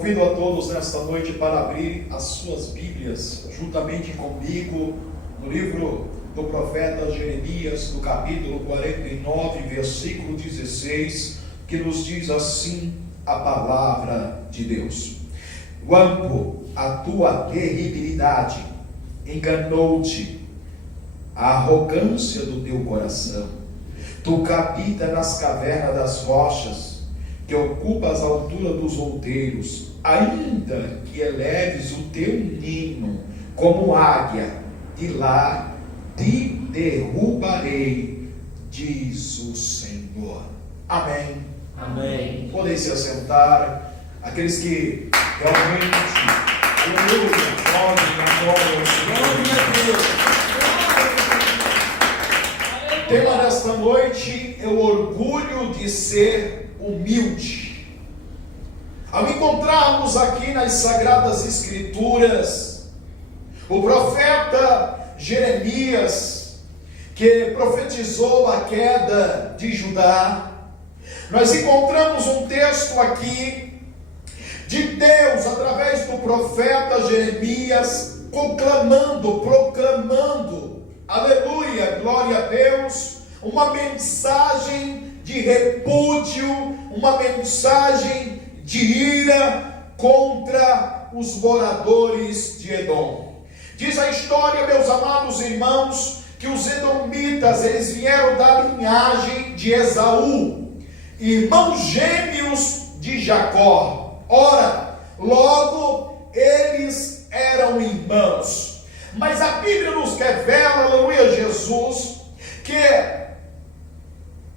Convido a todos nesta noite para abrir as suas Bíblias, juntamente comigo, no livro do profeta Jeremias, no capítulo 49, versículo 16, que nos diz assim a palavra de Deus: quanto a tua terribilidade, enganou-te a arrogância do teu coração. Tu que habita nas cavernas das rochas, que ocupas a altura dos outeiros, ainda que eleves o teu ninho como águia, de lá te derrubarei, diz o Senhor. Amém. Amém. Podem se assentar, aqueles que realmente adoram o Senhor. O tema desta noite é o orgulho de ser humilde. Ao encontrarmos aqui nas Sagradas Escrituras o profeta Jeremias, que profetizou a queda de Judá, nós encontramos um texto aqui de Deus, através do profeta Jeremias, proclamando, aleluia, glória a Deus, uma mensagem de repúdio, uma mensagem de ira contra os moradores de Edom. Diz a história, meus amados irmãos, que os edomitas, eles vieram da linhagem de Esaú, irmãos gêmeos de Jacó. Ora, logo eles eram irmãos. Mas a Bíblia nos revela, aleluia, Jesus, que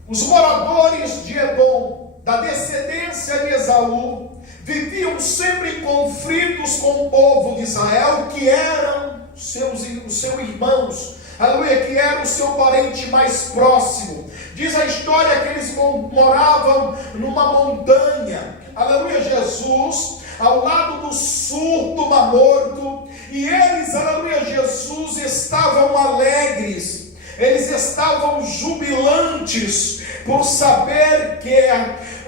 os moradores de Edom, da descendência de Esaú, viviam sempre em conflitos com o povo de Israel, que eram seus irmãos, aleluia, que era o seu parente mais próximo. Diz a história que eles moravam numa montanha, aleluia, Jesus, ao lado do sul do Mar Morto, e eles, aleluia, Jesus, estavam alegres, eles estavam jubilantes por saber que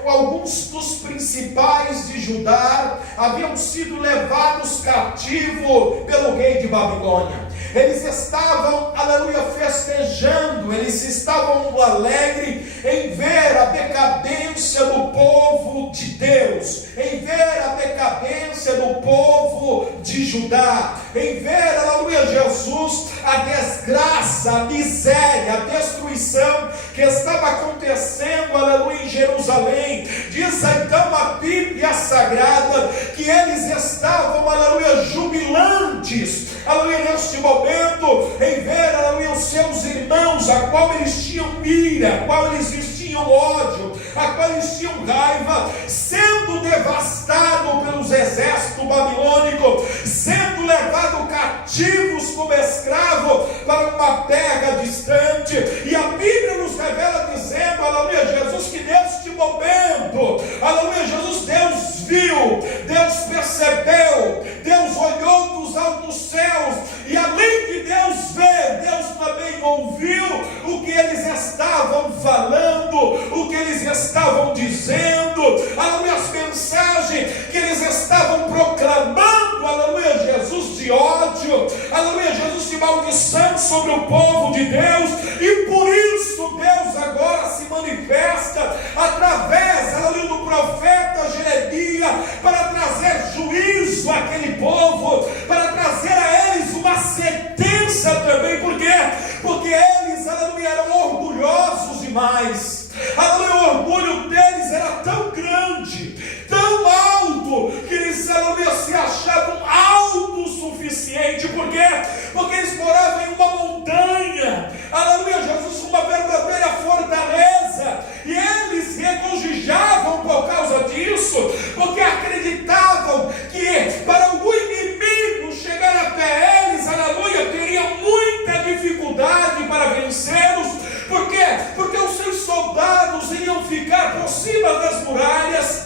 alguns dos principais de Judá haviam sido levados cativos pelo rei de Babilônia. Eles estavam, aleluia, festejando, eles estavam alegres em ver a decadência do povo de Deus, em ver a decadência do povo de Judá, em ver, aleluia, Jesus, a desgraça, a miséria, a destruição que estava acontecendo, aleluia, em Jerusalém. Diz então a Bíblia Sagrada que eles estavam, aleluia, jubilantes, aleluia, neste momento, em ver, aleluia, os seus irmãos, a qual eles tinham ira, a qual eles tinham ódio, a qual eles tinham raiva, sendo devastado pelos exércitos babilônicos, sendo levado cativos como escravo para uma terra distante. E a Bíblia nos revela dizendo, aleluia, Jesus, que neste momento, aleluia, Jesus, Deus viu, Deus percebeu, Deus olhou dos altos céus, e além de Deus ver, Deus também ouviu o que eles estavam falando, o que eles estavam dizendo, aleluia, as mensagens que eles estavam proclamando, aleluia, Jesus, de ódio, aleluia, Jesus, de maldição sobre o povo de Deus. E por isso Deus agora se manifesta através, aleluia, do profeta Jeremias, para trazer juízo àquele povo, para trazer a eles uma sentença também. Por quê? Porque eles, aleluia, eram orgulhosos demais. Aleluia, o orgulho deles era tão grande, tão alto, que eles, aleluia, se achavam autossuficientes. Por quê? Porque eles moravam em uma montanha, aleluia, Jesus, uma verdadeira fortaleza, e eles regozijavam por causa disso, porque acreditavam que para o inimigo chegar até eles, aleluia, teriam muita dificuldade para vencê-los. Por quê? Porque os seus soldados iriam ficar por cima das muralhas,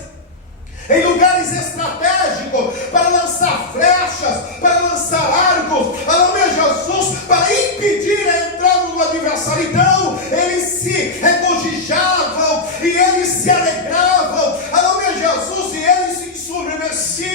em lugares estratégicos, para lançar flechas, para lançar arcos, aleluia, Jesus, para impedir a entrada do adversário. Então eles se regozijavam e eles se alegravam, aleluia, Jesus, e eles se ensurdeciam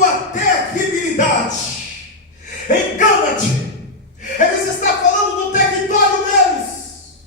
tua terribilidade. Engana-te. Eles estão falando do território deles,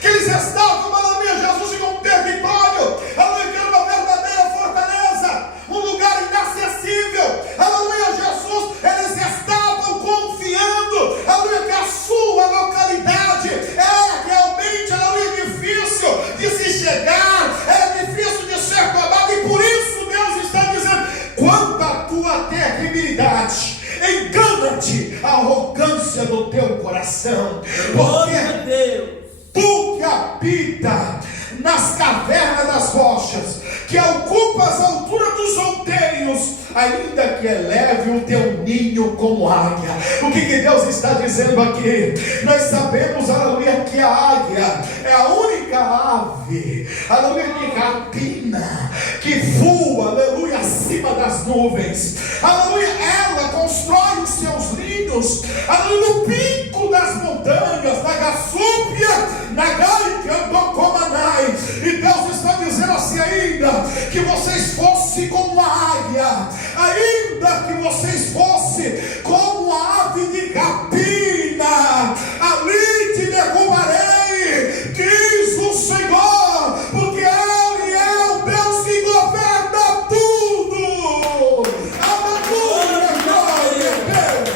que eles estavam, aleluia, Jesus, em um território, aleluia, que era uma verdadeira fortaleza, um lugar inacessível, aleluia, Jesus. Eles estavam confiando, aleluia, que a sua localidade é realmente, aleluia, difícil de se chegar, é difícil de ser tomada, e por isso Deus está dizendo: quanto à tua terribilidade, engana-te a arrogância do teu coração, porque tu que habita nas cavernas das rochas, que ocupas a altura dos outeiros, ainda que eleve o teu ninho como águia. O que Deus está dizendo aqui? Nós sabemos, aleluia, que a águia é a única ave, aleluia, que rapina, que voa, aleluia, acima das nuvens, aleluia. Ela constrói os seus ninhos, aleluia, no pico das montanhas, na Gassúpia, na Gaica, no Comanai. E Deus está dizendo assim ainda: que vocês fossem como a águia, ainda que vocês fossem como a ave de rapina, ali te derrubarei, diz o Senhor, porque Ele é o Deus que governa tudo. Aleluia, glória a Deus.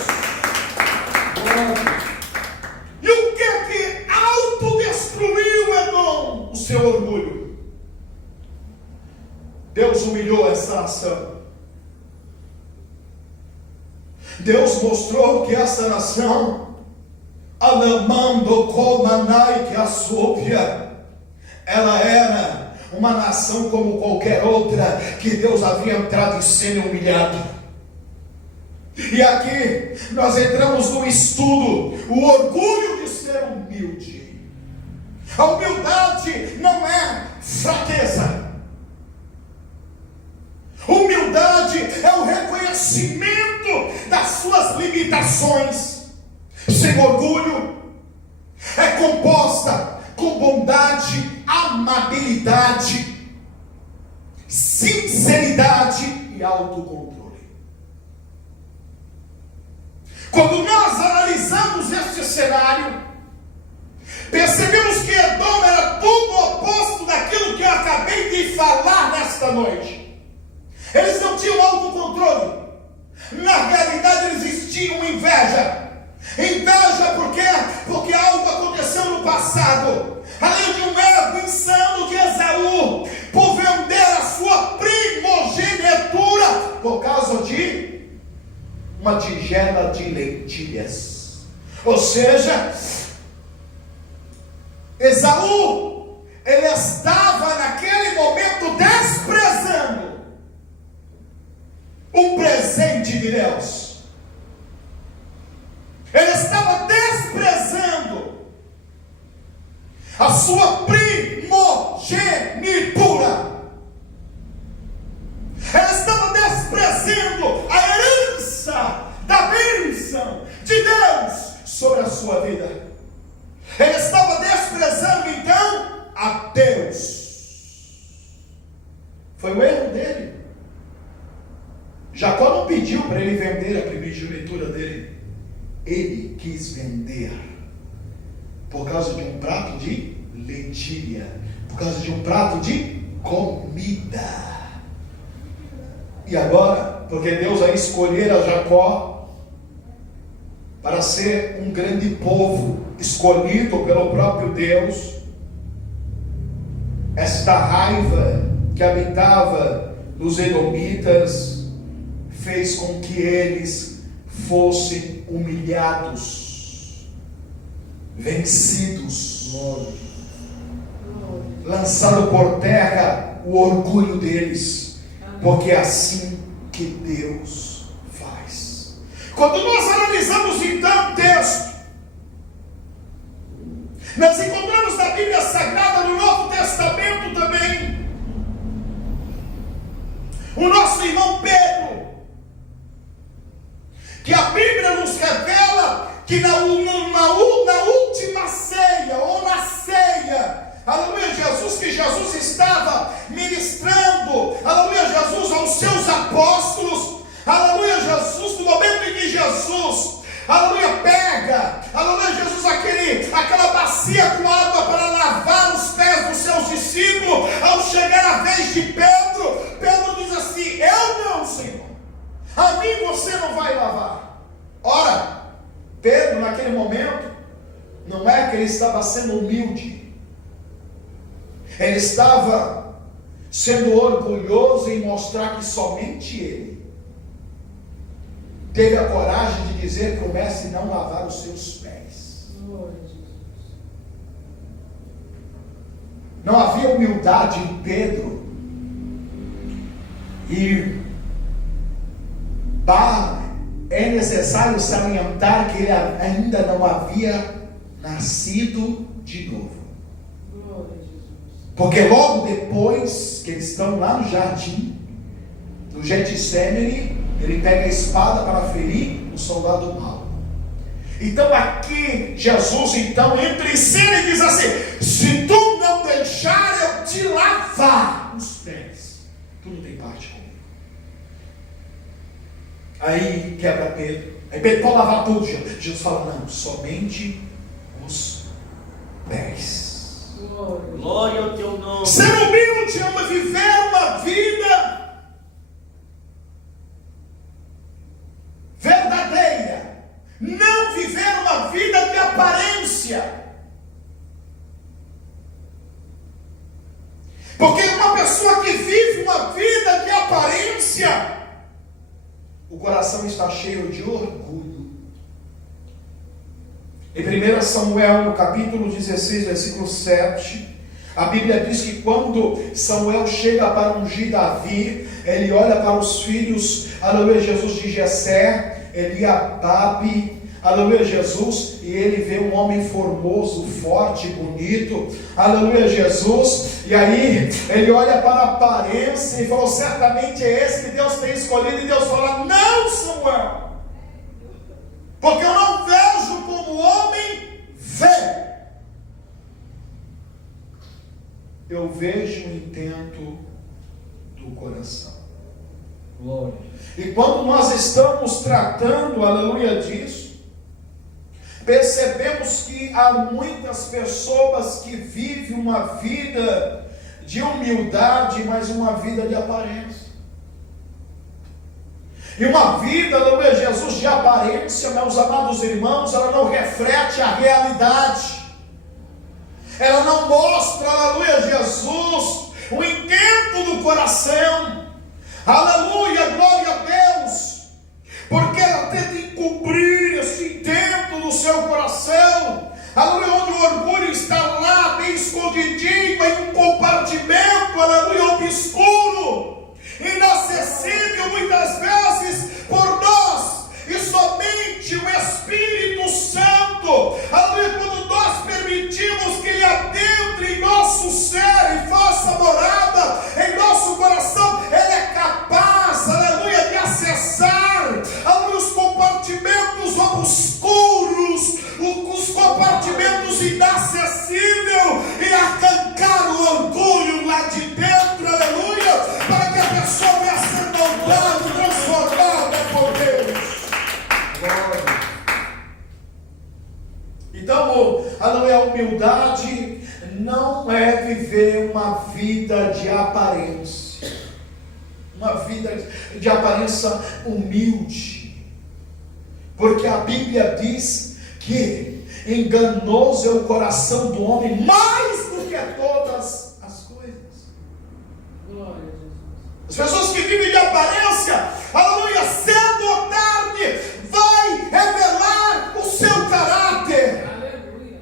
E o que autodestruiu Edom? O seu orgulho. Deus humilhou essa nação. Deus mostrou que essa nação, Alamando Comanai que Assúpia, ela era uma nação como qualquer outra, que Deus havia entrado em cena e humilhado. E aqui nós entramos no estudo, o orgulho de ser humilde. A humildade não é fraqueza. Humildade é o reconhecimento das suas limitações. Sem orgulho, é composta com bondade, amabilidade, sinceridade e autocontrole. Quando nós analisamos este cenário, percebemos que Edom era tudo o oposto daquilo que eu acabei de falar nesta noite. Eles não tinham autocontrole. Na realidade, eles tinham inveja. Inveja por quê? Porque algo aconteceu no passado. Além de um erro insano de Esaú, por vender a sua primogenitura por causa de uma tigela de lentilhas. Ou seja, Esaú, ele estava naquele momento desprezando um presente de Deus. Ele estava desprezando a sua primogenitura. Ele estava desprezando a herança da bênção de Deus sobre a sua vida. Ele estava desprezando então a Deus. Foi o erro dele. Jacó não pediu para ele vender a primogenitura dele. Ele quis vender por causa de um prato de lentilha, por causa de um prato de comida. E agora, porque Deus a escolhera Jacó para ser um grande povo, escolhido pelo próprio Deus, esta raiva que habitava nos edomitas fez com que eles fossem humilhados, vencidos, lançado por terra o orgulho deles, porque é assim que Deus faz. Quando nós analisamos então o texto, nós encontramos na Bíblia Sagrada, no Novo Testamento também, o nosso irmão Pedro, que a Bíblia nos revela que na última ceia, ou na ceia, aleluia, que Jesus estava ministrando, aleluia, Jesus aos seus apóstolos, aleluia, Jesus, aquela bacia com água para lavar os pés dos seus discípulos. Ao chegar a vez de Pedro, Pedro diz assim: eu não, Senhor, a mim você não vai lavar. Ora, Pedro naquele momento, não é que ele estava sendo humilde, ele estava sendo orgulhoso em mostrar que somente ele teve a coragem de dizer que o mestre não lavar os seus pés. Não havia humildade em Pedro, e é necessário salientar que ele ainda não havia nascido de novo. Porque logo depois que eles estão lá no jardim do Getsemane, ele pega a espada para ferir o soldado mau. Então aqui Jesus então entra em cena e diz assim: se tu não deixar eu te lavar os pés, tu não tem parte comigo. Aí quebra Pedro. Aí Pedro pode lavar tudo. Jesus fala: não, somente os pés. Glória ao teu nome. Ser humilde é viver uma vida verdadeira, não viver uma vida de aparência. Porque uma pessoa que vive uma vida de aparência, o coração está cheio de orgulho. Em 1 Samuel, no capítulo 16, versículo 7, a Bíblia diz que quando Samuel chega para ungir Davi, ele olha para os filhos, aleluia, Jesus, de Jessé, Eliababe, aleluia, Jesus, e ele vê um homem formoso, forte, bonito, aleluia, Jesus, e aí ele olha para a aparência e falou: certamente é esse que Deus tem escolhido. E Deus fala: não, Samuel, porque eu não vejo como o homem vê, eu vejo o intento do coração. Glória. E quando nós estamos tratando, aleluia, disso, percebemos que há muitas pessoas que vivem uma vida de humildade, mas uma vida de aparência. E uma vida, aleluia, Jesus, de aparência, meus amados irmãos, ela não reflete a realidade. Ela não mostra, aleluia, Jesus, o intento do coração. Aleluia, glória a Deus. Porque ela tenta encobrir esse intento do seu coração. Aleluia, onde o orgulho está lá, bem escondidinho, em um compartimento, aleluia, obscuro, inacessível muitas vezes por nós, e somente o Espírito Santo, aleluia, quando nós permitimos que Ele adentre em nosso ser e faça morada em nosso coração, Ele é capaz, aleluia, de acessar, aleluia, os compartimentos obscuros, os compartimentos inacessíveis, e arrancar o orgulho lá de dentro, aleluia, para que a pessoa venha ser moldada, transformada por Deus. Então, aleluia, a humildade não é viver uma vida de aparência, uma vida de aparência humilde, porque a Bíblia diz que enganoso é o coração do homem mais do que todas as coisas. Glória a Jesus. As pessoas que vivem de aparência, aleluia, cedo ou tarde, vai revelar o seu caráter. Aleluia.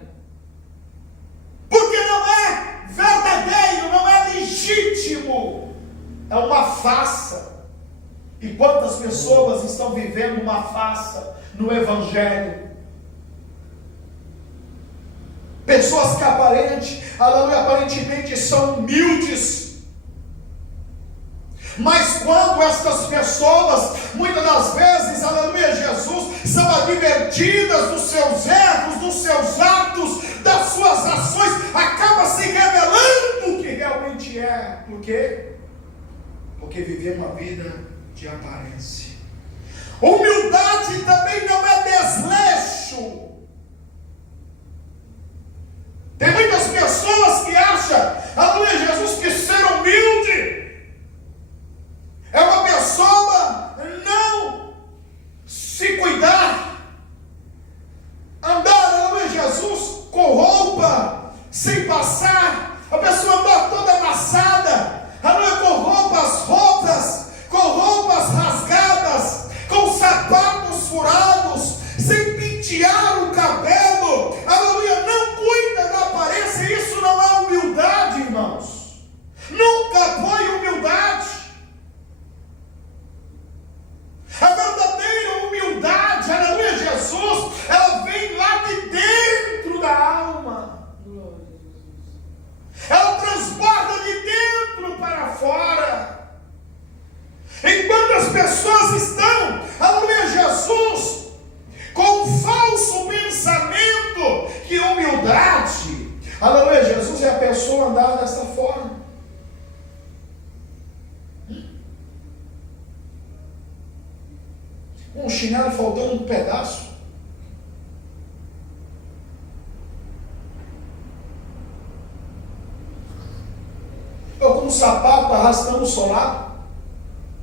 Porque não é verdadeiro, não é legítimo, é uma farsa. E quantas pessoas estão vivendo uma farsa no Evangelho? Pessoas que aparentemente são humildes, mas quando estas pessoas, muitas das vezes, aleluia, Jesus, são advertidas dos seus erros, dos seus atos, das suas ações, acaba se revelando o que realmente é. Por quê? Porque viver uma vida de aparência. Humildade também não é desleixo. aleluia, Jesus, que ser humilde é uma pessoa não se cuidar, andar, aleluia, Jesus, com roupa, sem passar, a pessoa andar toda amassada, aleluia, com roupas rasgadas, com sapatos furados, sem pentear o cabelo, aleluia, não cuida da aparência. Isso não é humildade, irmãos, nunca foi humildade. A verdadeira humildade, aleluia, Jesus, ela vem lá de dentro da alma, ela transborda de dentro para fora. Enquanto as pessoas estão, aleluia, Jesus, com um falso pensamento que humildade, aleluia, Jesus, é a pessoa andar dessa forma. Com um chinelo faltando um pedaço, ou com um sapato arrastando o solado.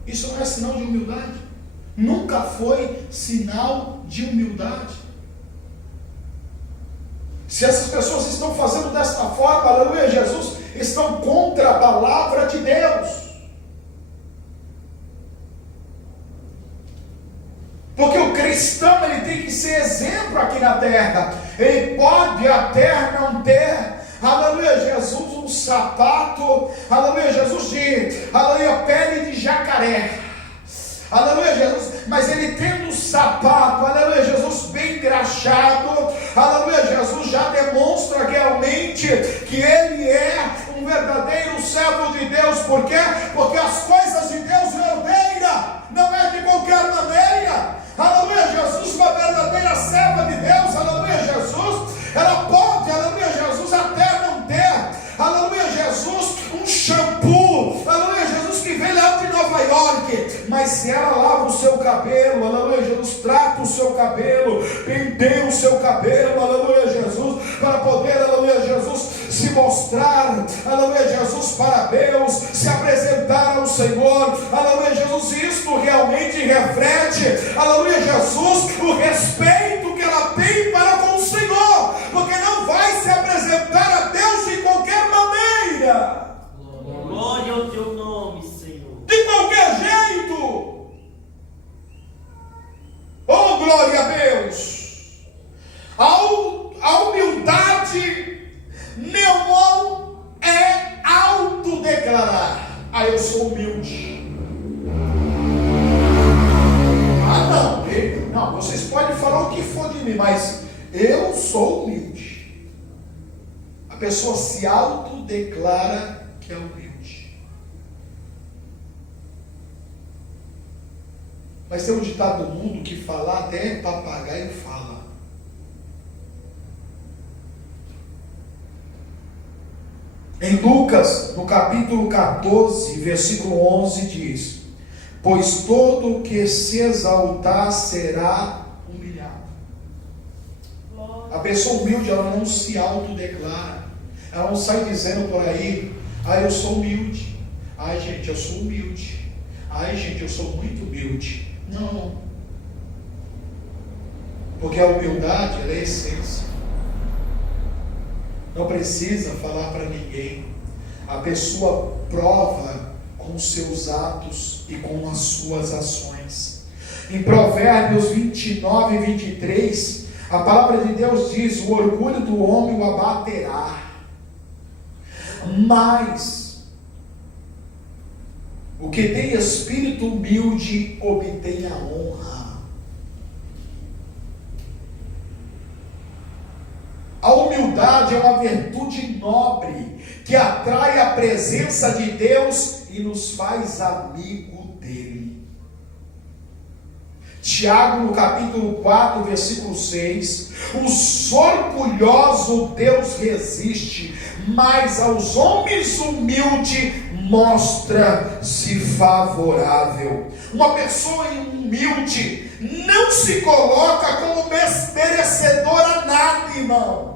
Isso não é sinal de humildade. Nunca foi sinal de humildade. Se essas pessoas estão fazendo desta forma, aleluia, Jesus, estão contra a palavra de Deus. Porque o cristão, ele tem que ser exemplo aqui na terra. Ele pode até não ter, aleluia, Jesus, um sapato, aleluia, Jesus, aleluia, pele de jacaré, aleluia, Jesus, mas ele tendo um sapato, aleluia, Jesus, bem engraxado, aleluia, Jesus, já demonstra realmente que ele é um verdadeiro servo de Deus. Por quê? Porque as coisas de Deus verdadeira não é de qualquer maneira. Aleluia, Jesus, uma verdadeira serva de Deus, aleluia, Jesus, ela pode, aleluia, Jesus, até não ter, aleluia, Jesus, um shampoo, aleluia, Jesus, que vem lá de Nova York, mas se ela lava o seu cabelo, aleluia, Jesus, trata o seu cabelo, penteia o seu cabelo, aleluia, Jesus, para poder, aleluia, Jesus, se mostrar, aleluia, Jesus, para Deus, se apresentar ao Senhor, aleluia, Jesus, isto realmente reflete, aleluia, Jesus, o respeito que ela tem para com o Senhor, porque não vai se apresentar a Deus de qualquer maneira. Glória ao teu nome, Senhor. De qualquer jeito. Oh, glória a Deus. A humildade não é autodeclarar: ah, eu sou humilde. Ah, não, vocês podem falar o que for de mim, mas eu sou humilde. A pessoa se autodeclara que é humilde. Mas tem um ditado no mundo que falar até papagaio fala. Em Lucas, no capítulo 14, versículo 11, diz: pois todo o que se exaltar será humilhado. A pessoa humilde, ela não se autodeclara, ela não sai dizendo por aí: ah, eu sou humilde, ai gente, eu sou humilde, ai gente, eu sou muito humilde. Não, porque a humildade, ela é essência. Não precisa falar para ninguém. A pessoa prova com seus atos e com as suas ações. Em Provérbios 29 e 23, a palavra de Deus diz: o orgulho do homem o abaterá, mas o que tem espírito humilde obtém a honra. A humildade é uma virtude nobre que atrai a presença de Deus e nos faz amigo dele. Tiago, no capítulo 4, versículo 6: os orgulhosos Deus resiste, mas aos homens humildes mostra-se favorável. Uma pessoa humilde não se coloca como merecedor a nada, irmão.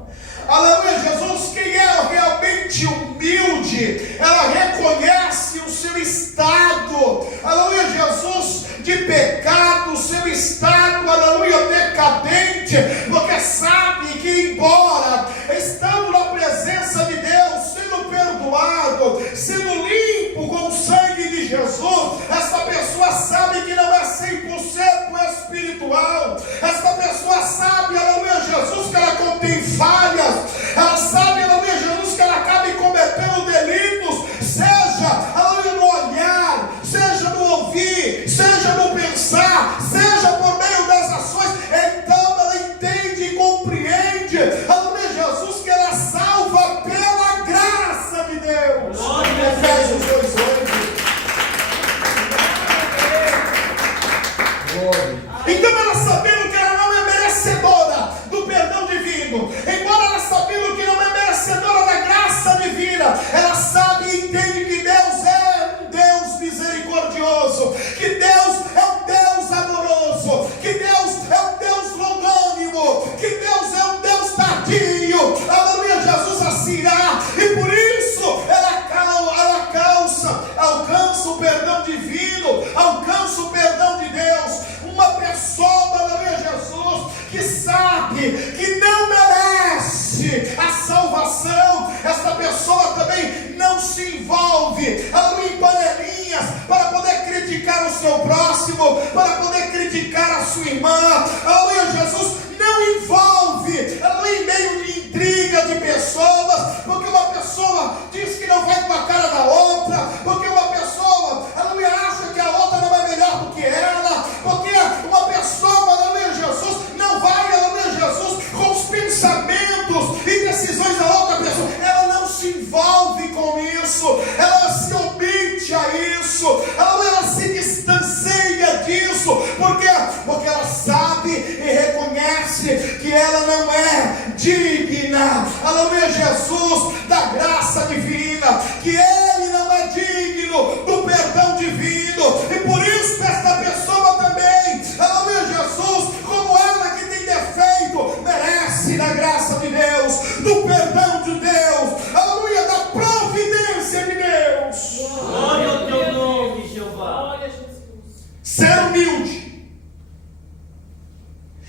Aleluia, Jesus. Quem é realmente humilde humilde, ela reconhece o seu estado, aleluia, Jesus, de pecado, o seu estado, aleluia, decadente, porque sabe que embora estando na presença de Deus, sendo perdoado, sendo limpo com o sangue de Jesus, essa pessoa sabe que não é 100% espiritual, essa pessoa sabe, aleluia, Jesus, que ela contém falhas, ela sabe, aleluia, Jesus, que ela acaba cometendo delitos, seja, aleluia, no olhar, seja no ouvir, seja no pensar, seja por meio das ações. Então ela entende e compreende, aleluia, Jesus, que ela é salva pela graça de Deus. Efésios 2:8. Então ela sabendo que ela não é merecedora do perdão divino, embora ela sabendo que não é merecedora da graça divina, ela sabe e entende que Deus é um Deus misericordioso, que Deus é um Deus amoroso, que Deus é um Deus longânimo, que Deus é um Deus tardio, aleluia, Jesus assim irá, e por isso ela alcança o perdão divino, alcança o perdão de Deus. Uma pessoa, aleluia, Jesus, que sabe que não merece a salvação, essa pessoa também não se envolve, aleluia, em panelinhas para poder criticar o seu próximo, para poder criticar a sua irmã, aleluia, Jesus, não envolve, aleluia, em meio de intriga de pessoas, porque uma pessoa diz que não vai com a cara da outra, porque uma pessoa, aleluia, acha que a outra não é melhor do que ela, porque uma pessoa, aleluia, Jesus, não vai, aleluia, Jesus, com os pensamentos e decisões da outra pessoa, ela não se envolve com isso, ela se omite a isso, ela se distancia disso, porque ela sabe e reconhece que ela não é digna, aleluia, Jesus, da graça divina, que ele não é digno do perdão divino, e por isso esta pessoa também, aleluia, Jesus, como ela que tem defeito, merece da graça de Deus, do perdão de Deus, aleluia, da providência de Deus. Glória ao teu nome, Jeová. Glória a Jesus. Ser humilde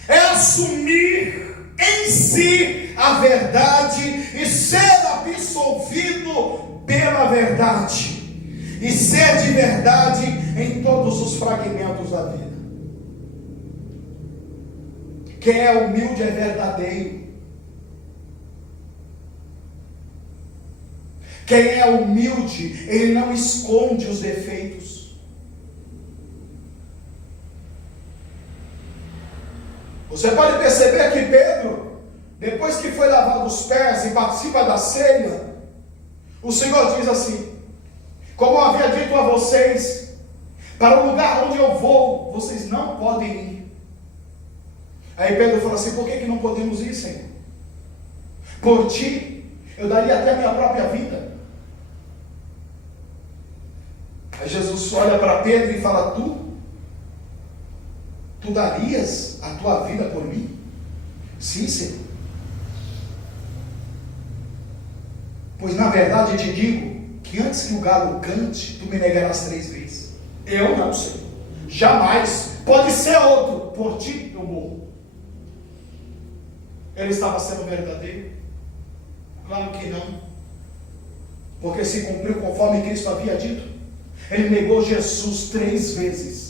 é assumir em si a verdade e ser absolvido pela verdade, e ser de verdade em todos os fragmentos da vida. Quem é humilde é verdadeiro. Quem é humilde, ele não esconde os defeitos. Você pode perceber que Pedro, depois que foi lavado os pés e participa da ceia, o Senhor diz assim: como eu havia dito a vocês, para o lugar onde eu vou, vocês não podem ir. Aí Pedro falou assim: por que não podemos ir, Senhor? Por ti, eu daria até a minha própria vida. Aí Jesus olha para Pedro e fala: tu darias a tua vida por mim? Sim, Senhor. Pois na verdade eu te digo que antes que o galo cante, tu me negarás 3 vezes. Eu não, Senhor, jamais. Pode ser outro, por ti eu morro. Ele estava sendo verdadeiro? Claro que não, porque se cumpriu conforme Cristo havia dito. Ele negou Jesus 3 vezes.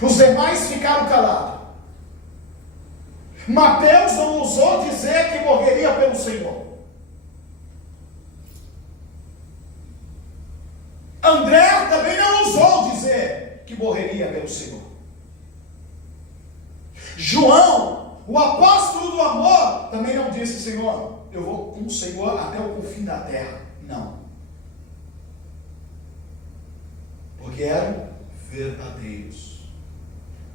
Os demais ficaram calados. Mateus não ousou dizer que morreria pelo Senhor. André também não ousou dizer que morreria pelo Senhor. João, o apóstolo do amor, também não disse: Senhor, eu vou com o Senhor até o confim da terra. Não. Porque eram verdadeiros.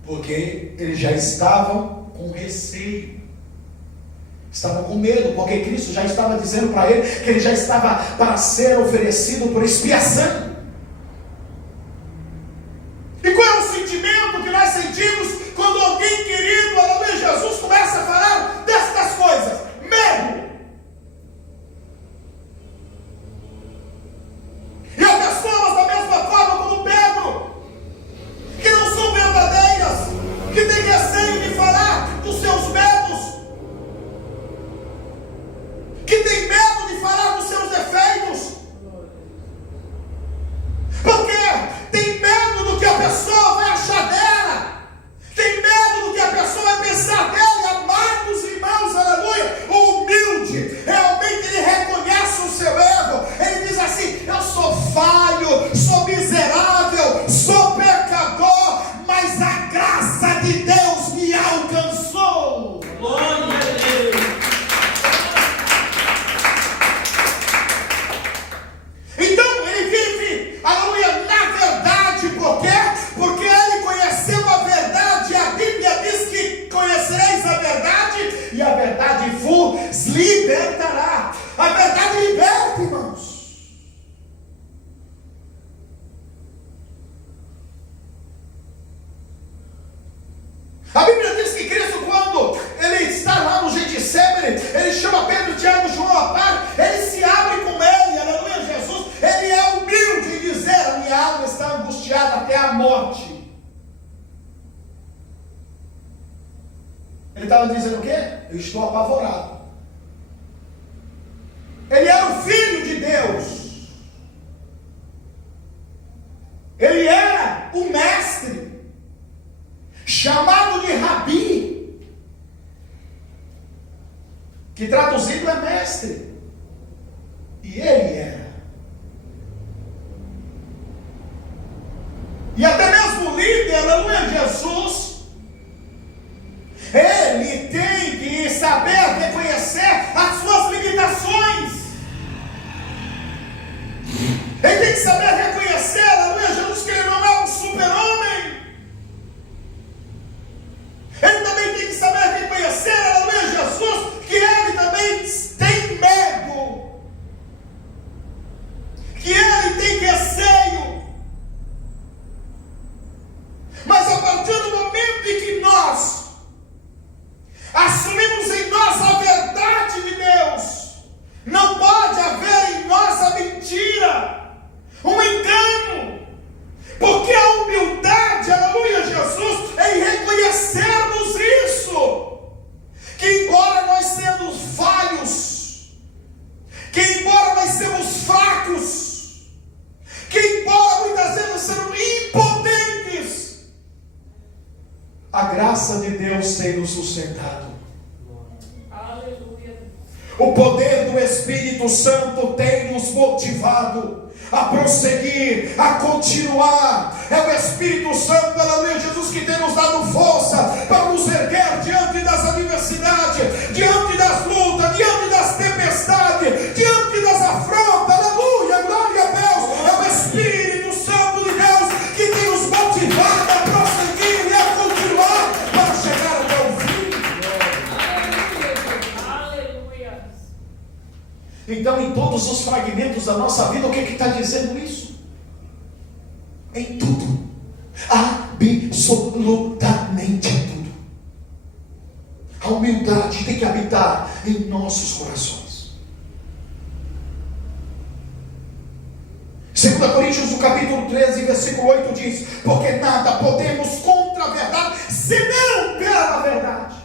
Porque eles já estavam com receio. Estavam com medo, porque Cristo já estava dizendo para ele que ele já estava para ser oferecido por expiação. E qual é o sentimento que nós sentimos quando alguém querido, aleluia, Jesus, começa a falar destas coisas? Medo. Ele estava dizendo o quê? Eu estou apavorado. Ele era o Filho de Deus. Ele era o mestre, chamado de Rabi, que traduzido é mestre. E ele era. E até mesmo o líder, aleluia, Jesus, ele tem que saber reconhecer as suas limitações. Ele tem que saber reconhecer, aleluia, Jesus, que ele não é um super-homem. Ele também tem que saber reconhecer, aleluia, Jesus, que ele também tem medo, que ele tem receio. Mas a partir do momento em que nós assumimos em nós a verdade de Deus, não pode haver em nós a mentira, um engano, porque a humildade, aleluia, Jesus, é em reconhecermos isso, que embora nós sejamos falhos, que embora nós sejamos fracos, que embora muitas vezes sejamos impotentes, a graça de Deus tem nos sustentado. Aleluia. O poder do Espírito Santo tem nos motivado a prosseguir, a continuar. É o Espírito Santo, aleluia, Jesus, que tem nos dado força para nos erguer diante das adversidades, diante das lutas, diante das tempestades, diante das afrontas. Aleluia, glória a Deus. É o Espírito Santo de Deus que tem nos motivado a prosseguir e a continuar para chegar até o fim. Aleluia. Então, em todos os fragmentos da nossa vida, o que está dizendo isso? Em tudo, absolutamente em tudo, a humildade tem que habitar em nossos corações. 2 Coríntios, no capítulo 13, versículo 8 diz: porque nada podemos contra a verdade, senão pela verdade.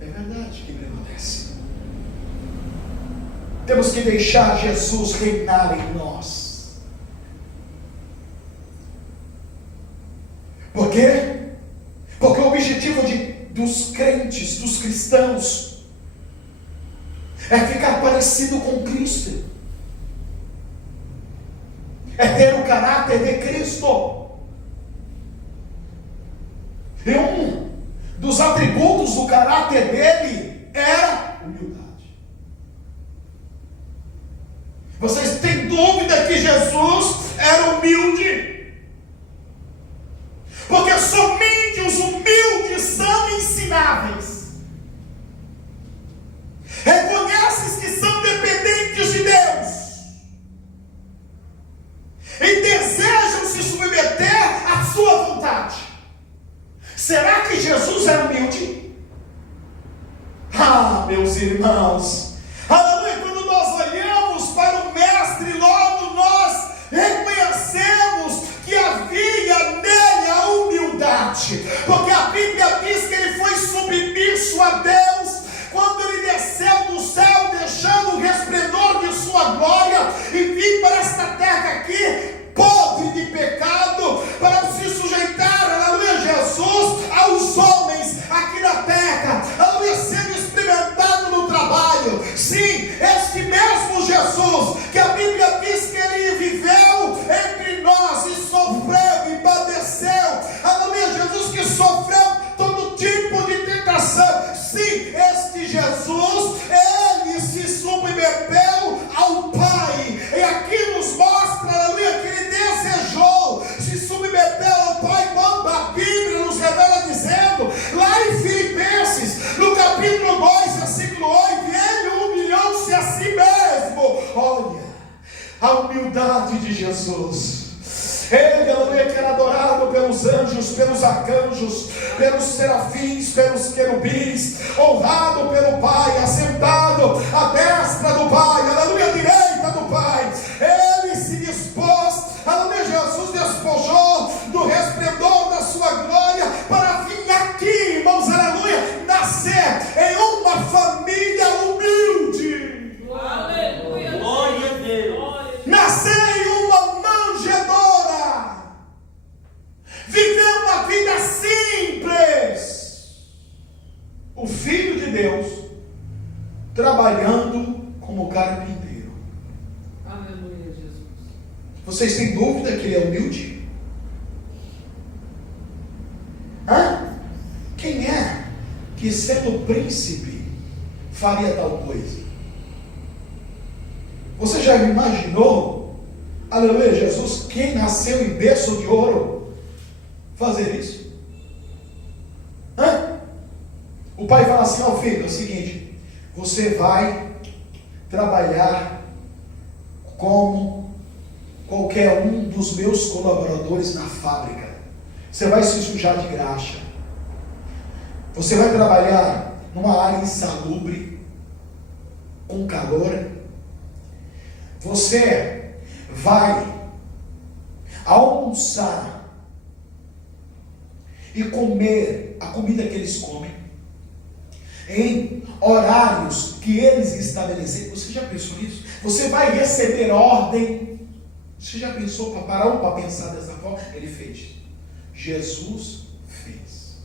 É verdade que prevalece. Temos que deixar Jesus reinar em nós. Por quê? Porque o objetivo dos crentes, dos cristãos, é ficar parecido com Cristo, é ter o caráter de Cristo. E um dos atributos do caráter dele era humildade. Vocês têm dúvida que Jesus era humilde? Porque somente os humildes são ensináveis. Reconhecem que são dependentes de Deus e desejam se submeter à sua vontade. Será que Jesus era humilde? Ah, meus irmãos, aleluia, quando nós olhamos para o Mestre, logo nós reconhecemos que havia nele a humildade, porque a Bíblia diz que ele foi submisso a Deus quando ele desceu do céu, deixando o resplendor de sua glória e vir para esta terra aqui, podre de pecado, para se sujeitar, aleluia, Jesus, aos homens aqui na terra, aleluia, sendo experimentado no trabalho. Sim, este mesmo Jesus, que a Bíblia diz que ele viveu entre nós e sofreu e padeceu, aleluia, Jesus que sofreu todo tipo de tentação. Sim, este Jesus, ele se submeteu ao Pai, e aqui nos mostra, aleluia, que ele desejou se submeter ao Pai, quando a Bíblia nos revela dizendo, lá em Filipenses, no capítulo 2, versículo 8, ele humilhou-se a si mesmo. Olha, a humildade de Jesus. Ele, aleluia, que era adorado pelos anjos, pelos arcanjos, pelos serafins, pelos querubins, honrado pelo Pai, assentado à destra do Pai, aleluia, à direita do Pai. Ele se dispôs, aleluia, Jesus despojou do resplendor da sua glória para vir aqui, irmãos, aleluia, em uma família humilde. Aleluia. Glória a Deus. Nascer em uma manjedoura. Viver uma vida simples. O Filho de Deus trabalhando como carpinteiro. Aleluia, Jesus. Vocês têm dúvida que ele é humilde? Quem é que, sendo príncipe, faria tal coisa? Você já imaginou, aleluia, Jesus, quem nasceu em berço de ouro, fazer isso? O pai fala assim ao filho: é o seguinte, você vai trabalhar como qualquer um dos meus colaboradores na fábrica. Você vai se sujar de graxa. Você vai trabalhar numa área insalubre, com calor. Você vai almoçar e comer a comida que eles comem em horários que eles estabeleceram. Você já pensou nisso? Você vai receber ordem. Você já pensou, parou para pensar dessa forma? Ele fez. Jesus fez.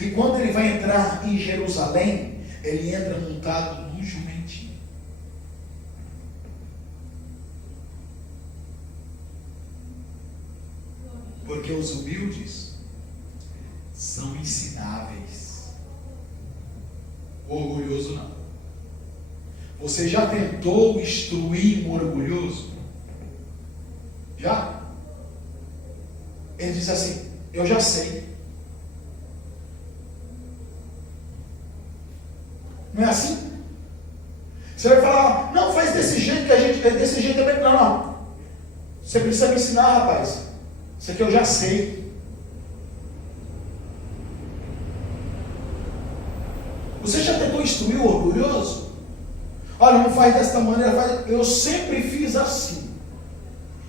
E quando ele vai entrar em Jerusalém, ele entra montado num jumentinho. Porque os humildes são ensináveis. O orgulhoso não. Você já tentou instruir um orgulhoso? Já? Ele diz assim: eu já sei. Não é assim? Você vai falar: não, faz desse jeito que a gente é desse jeito também. Não. Você precisa me ensinar, rapaz. Isso aqui eu já sei. Você já tentou instruir o orgulhoso? Olha, não faz desta maneira, faz. Eu sempre fiz assim.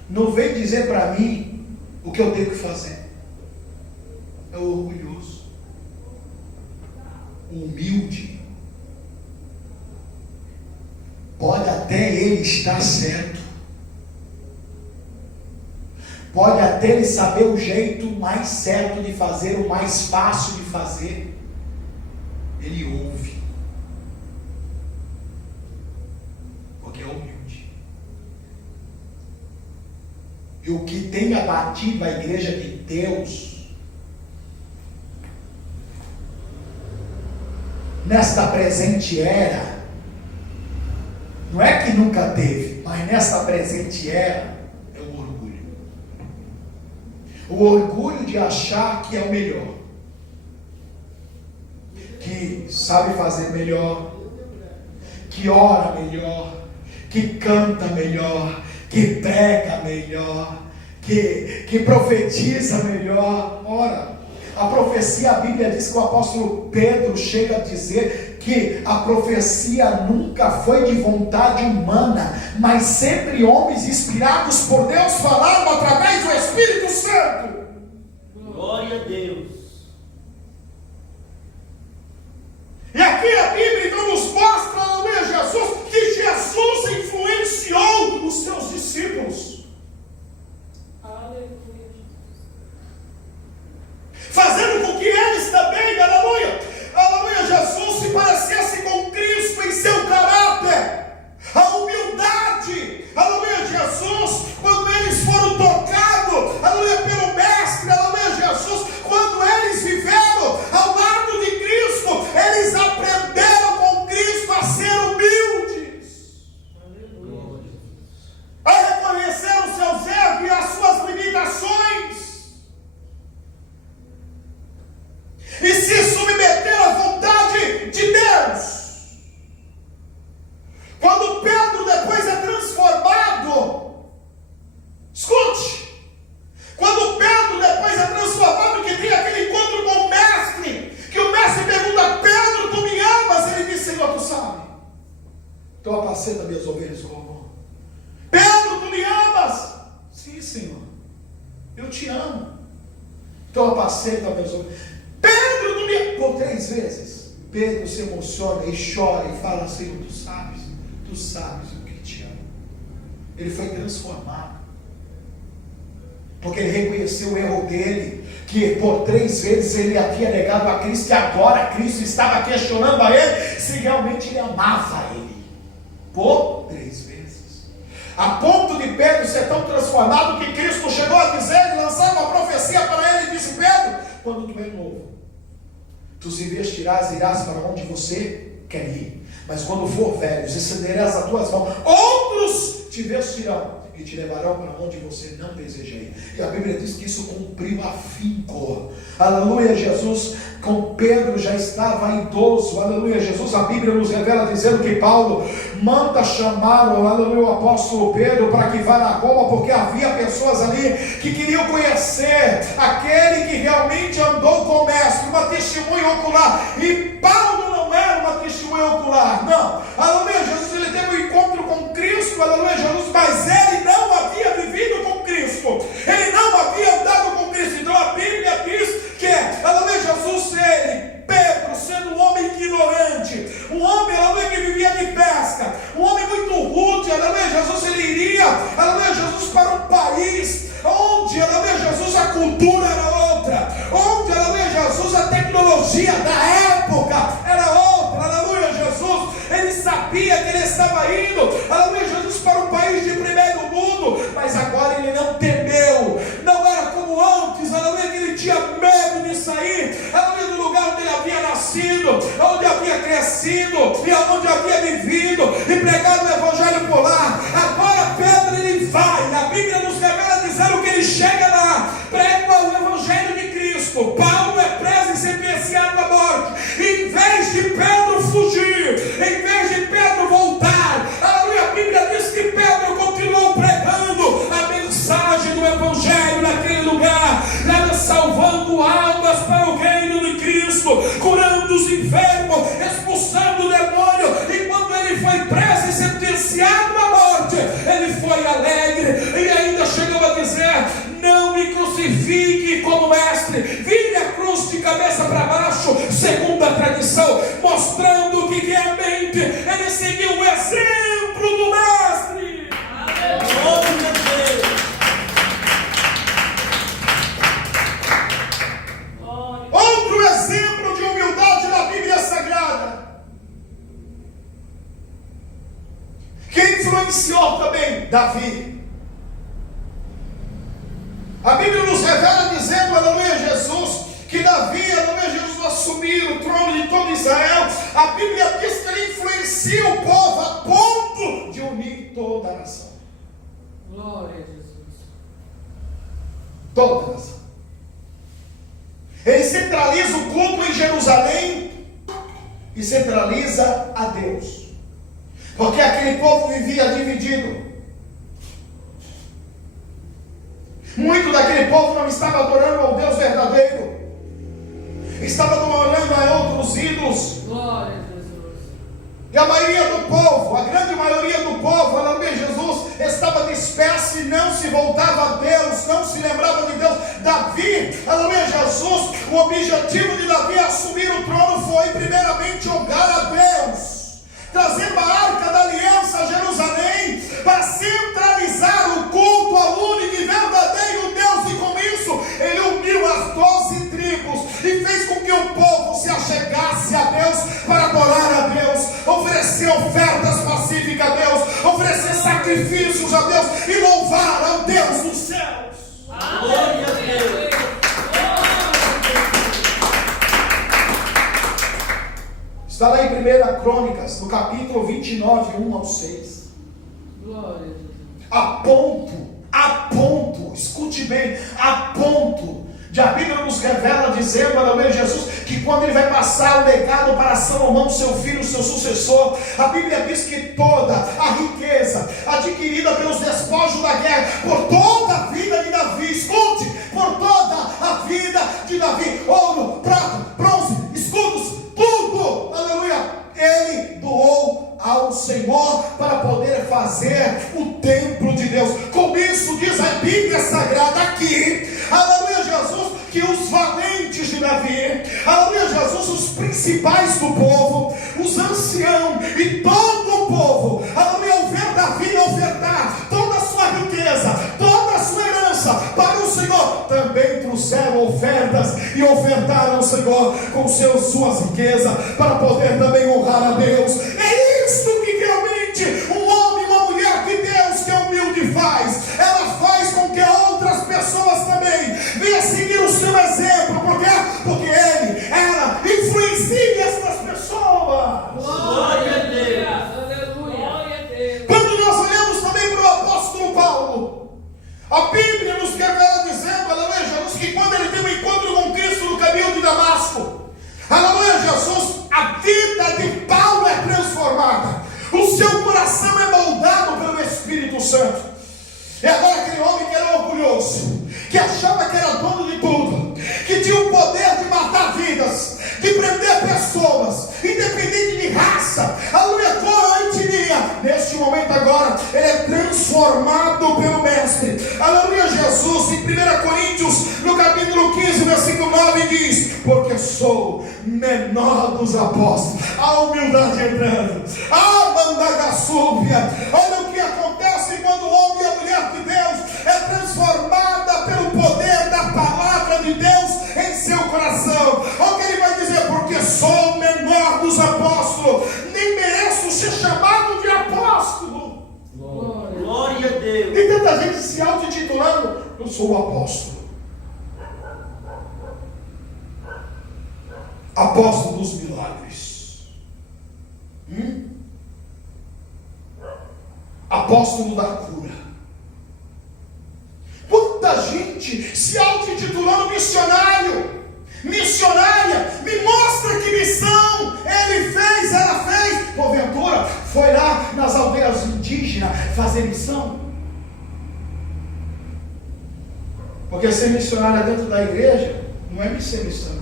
Não vem dizer para mim o que eu tenho que fazer. É o orgulhoso. O humilde. Pode até ele estar certo. Pode até ele saber o jeito mais certo de fazer, o mais fácil de fazer. Ele ouve. Porque é humilde. E o que tem abatido a igreja de Deus nesta presente era, não é que nunca teve, mas nesta presente era, é o orgulho. O orgulho de achar que é o melhor, que sabe fazer melhor, que ora melhor, que canta melhor, que prega melhor, que profetiza melhor. Ora, a profecia, a Bíblia diz que o apóstolo Pedro chega a dizer que a profecia nunca foi de vontade humana, mas sempre homens inspirados por Deus falaram através do Espírito Santo. Glória a Deus. E aqui a Bíblia então nos mostra, aleluia, Jesus, que Jesus influenciou os seus discípulos. Aleluia. Fazendo com que eles também, aleluia, Jesus se parecesse com Cristo em seu caráter. A humildade, aleluia, Jesus, quando eles foram tocados, aleluia, pelo Mestre, aleluia, Jesus, quando eles viveram ao lado de Cristo, eles aprenderam com Cristo a ser humildes, a reconhecer os seus erros e as suas limitações, e se submeter à vontade de Deus. Quando Pedro depois é transformado, escute, quando Pedro depois é transformado, que tem aquele encontro com o Mestre, que o Mestre pergunta: Pedro, tu me amas? Ele diz: Senhor, tu sabe, tu apacenta minhas ovelhas com amor. Pedro, tu me amas? Sim, Senhor, eu te amo. Tu apacenta minhas ovelhas. Pedro, tu me amas? Por 3 vezes. Pedro se emociona e chora e fala assim: tu sabes o que te amo. Ele foi transformado, porque ele reconheceu o erro dele, que por 3 vezes ele havia negado a Cristo, e agora Cristo estava questionando a ele se realmente ele amava ele, por 3 vezes, a ponto de Pedro ser tão transformado que Cristo chegou a dizer, lançar uma profecia para ele, e disse: Pedro, quando tu é novo, tu se vestirás e irás para onde você quer ir, mas quando for velho, estenderás as tuas mãos, outros te vestirão e te levarão para onde você não deseja ir. E a Bíblia diz que isso cumpriu afinco. Aleluia, Jesus com Pedro já estava idoso. Aleluia, Jesus, a Bíblia nos revela dizendo que Paulo manda chamar o apóstolo Pedro para que vá na Roma, porque havia pessoas ali que queriam conhecer aquele que realmente andou com o mestre, uma testemunha ocular. E Paulo não era uma testemunha ocular, não. Aleluia, Jesus, ele teve um encontro com Cristo, aleluia, Jesus, mas ele não havia vivido com Cristo, ele não havia andado com Cristo. Então a Bíblia diz que, aleluia, Jesus, ele, Pedro, sendo um homem ignorante, um homem, aleluia, que vivia de pesca, um homem muito rude, aleluia, Jesus, ele iria, aleluia, Jesus, para um país onde, aleluia, Jesus, a cultura era outra, onde, aleluia, Jesus, a tecnologia da época era outra, aleluia, Jesus, ele sabia que ele estava indo, aleluia, Jesus, para um país de primeiro mundo, mas agora ele não temeu, não era como antes, aleluia, que ele tinha medo de sair, aleluia, do lugar onde ele havia nascido, onde havia crescido, e onde havia vivido, e pregado o evangelho por lá. Agora Pedro, ele vai, a Bíblia nos revela dizendo que ele chega lá, prega o evangelho de Cristo. Paulo é preso e sentenciado à morte. Em vez de Pedro fugir, em vez de Pedro voltar, aleluia, a Bíblia diz que Pedro continuou pregando a mensagem do evangelho naquele lugar, salvando almas para o reino de Cristo, curando os enfermos, expulsando o demônio. E quando ele foi preso e sentenciado à morte, ele foi alegre e ainda chegou a dizer: não me crucifique como mestre, vire a cruz de cabeça para baixo, segundo a tradição, mostrando que realmente ele seguiu o exemplo do mestre. Glória a Deus. Outro exemplo de humildade na Bíblia Sagrada, que influenciou também Davi. A Bíblia nos revela dizendo, aleluia, Jesus, que Davi, aleluia, Jesus, assumiu o trono de todo Israel. A Bíblia diz que ele influencia o povo a ponto de unir toda a nação. Glória a Jesus. Toda a nação. Ele centraliza o culto em Jerusalém e centraliza a Deus, porque aquele povo vivia dividido. Muito daquele povo não estava adorando ao Deus verdadeiro, estava adorando a outros ídolos. Glória a Jesus. E a maioria do povo, a grande maioria do povo, aleluia, Jesus, estava disperso e não se voltava a Deus, não se lembrava de Deus. Davi, aleluia, Jesus, o objetivo de Davi assumir o trono foi primeiramente honrar a Deus, trazendo a arca da aliança a Jerusalém, para centralizar o culto ao único e verdadeiro Deus. E com isso ele uniu as 12 tribos e fez com que o povo se achegasse a Deus para adorar a Deus, oferecer ofertas pacíficas a Deus, oferecer sacrifícios a Deus e louvar ao Deus dos céus. Glória a Deus. Está lá em 1 Crônicas, no capítulo 29, 1 ao 6. Glória a Jesus. A ponto, escute bem, a ponto de a Bíblia nos revela dizendo, aleluia, Jesus, que quando ele vai passar o legado para Salomão, seu filho, seu sucessor, a Bíblia diz que toda a riqueza adquirida pelos despojos da guerra, por toda a vida de Davi, escute, por toda a vida de Davi, ouro, prata, bronze, escudos, tudo, aleluia, ele doou ao Senhor para poder fazer o templo de Deus. Com isso diz a Bíblia Sagrada aqui, aleluia, Jesus, que os valentes de Davi, aleluia, Jesus, todos os principais do povo, os anciãos e todo o povo, aleluia, ofertar toda a sua riqueza, toda a sua herança para o Senhor. Também trouxeram ofertas e ofertaram o Senhor com suas riquezas, para poder também honrar a Deus. É isso que realmente um homem e uma mulher que Deus, que é humilde, faz. Ela faz com que outras pessoas também venham seguir o seu exemplo. Por quê? Porque ela influencia essas pessoas. Glória a Deus. Aleluia. Quando nós olhamos também para o apóstolo Paulo, a Bíblia nos revela dizendo, aleluia, Jesus, que quando ele tem um encontro com Cristo no caminho de Damasco, aleluia, Jesus, a vida de Paulo é transformada, o seu coração é moldado pelo Espírito Santo. E agora aquele homem que era orgulhoso, que achava que era dono de tudo, que tinha o poder de matar vidas, de prender pessoas, independente de raça, aleluia, cor ou etnia, neste momento agora, ele é transformado pelo Mestre. Aleluia, Jesus, em 1 Coríntios, no capítulo 15, versículo 9, diz: porque sou menor dos apóstolos. A humildade entrando, a mandagaçúbia. Olha o que acontece quando o homem e a mulher de Deus é transformada pelo poder da palavra de Deus em seu coração. Olha o que ele vai dizer: porque sou o menor dos apóstolos, nem mereço ser chamado de apóstolo. Glória a Deus. E tanta gente se auto-intitulando: eu sou o apóstolo. Apóstolo dos milagres. Apóstolo da cura. Quanta gente se auto-intitulando missionário, missionária. Me mostra que missão ele fez, ela fez. Porventura foi lá nas aldeias indígenas fazer missão? Porque ser missionária dentro da igreja não é ser missionário.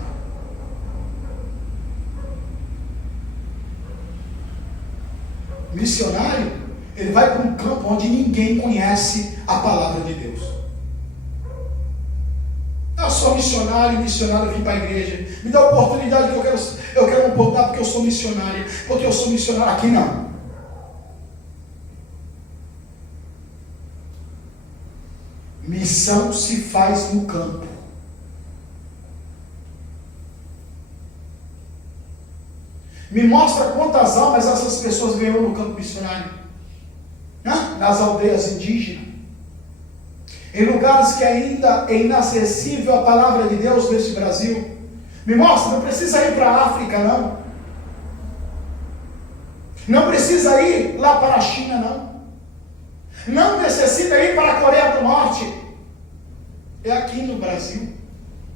Missionário, ele vai para um campo onde ninguém conhece a palavra de Deus. Eu sou missionário, vim para a igreja. Me dá a oportunidade que eu quero um pouco, porque eu sou missionária. Porque eu sou missionário. Aqui não. Missão se faz no campo. Me mostra quantas almas essas pessoas ganhou no campo missionário. Nas aldeias indígenas. Em lugares que ainda é inacessível a palavra de Deus nesse Brasil. Me mostra, não precisa ir para a África, não. Não precisa ir lá para a China, não. Não necessita ir para a Coreia do Norte. É aqui no Brasil.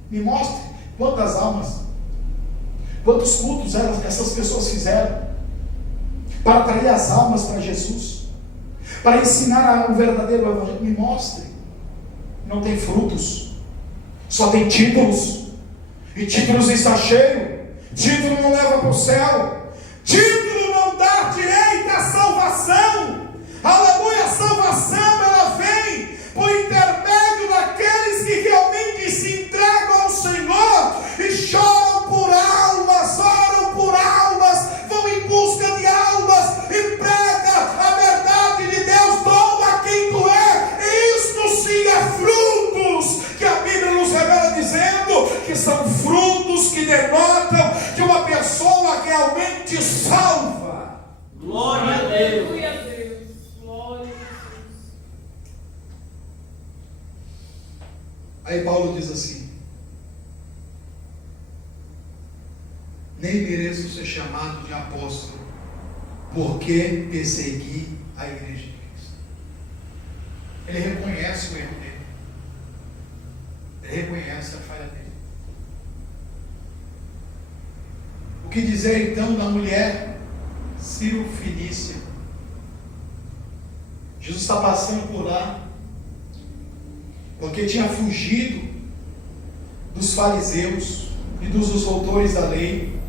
Me mostre quantas almas, quantos cultos essas pessoas fizeram para atrair as almas para Jesus, para ensinar o verdadeiro evangelho. Me mostre. Não tem frutos, só tem títulos, e títulos está cheio. Título não leva para o céu, título não dá direito à salvação. Aleluia, a salvação ela vem por intermédio daqueles que realmente se entregam ao Senhor e choram por almas, oram por almas, vão em busca de almas e prega a verdade de Deus. Toma quem tu é, e isto sim é frutos que a Bíblia nos revela dizendo que são frutos que denotam que uma pessoa realmente salva. Glória a Deus. Aí Paulo diz assim: nem mereço ser chamado de apóstolo, porque persegui a igreja de Cristo. Ele reconhece o erro dele, ele reconhece a falha dele. O que dizer então da mulher Cirofenícia? Jesus está passando por lá, porque tinha fugido dos fariseus e dos doutores da lei,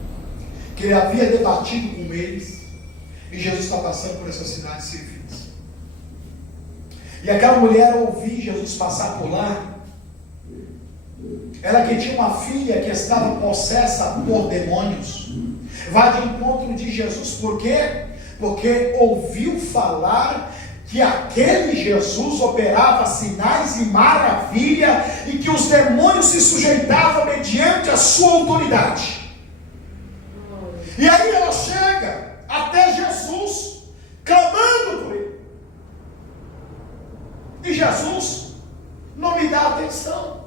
que ele havia debatido com eles, e Jesus está passando por essa cidade de Cirofenícia. E aquela mulher, ao ouvir Jesus passar por lá, ela que tinha uma filha que estava possessa por demônios, vai de encontro de Jesus. Por quê? Porque ouviu falar que aquele Jesus operava sinais e maravilha e que os demônios se sujeitavam mediante a sua autoridade. E aí ela chega até Jesus, clamando por ele. E Jesus não me dá atenção.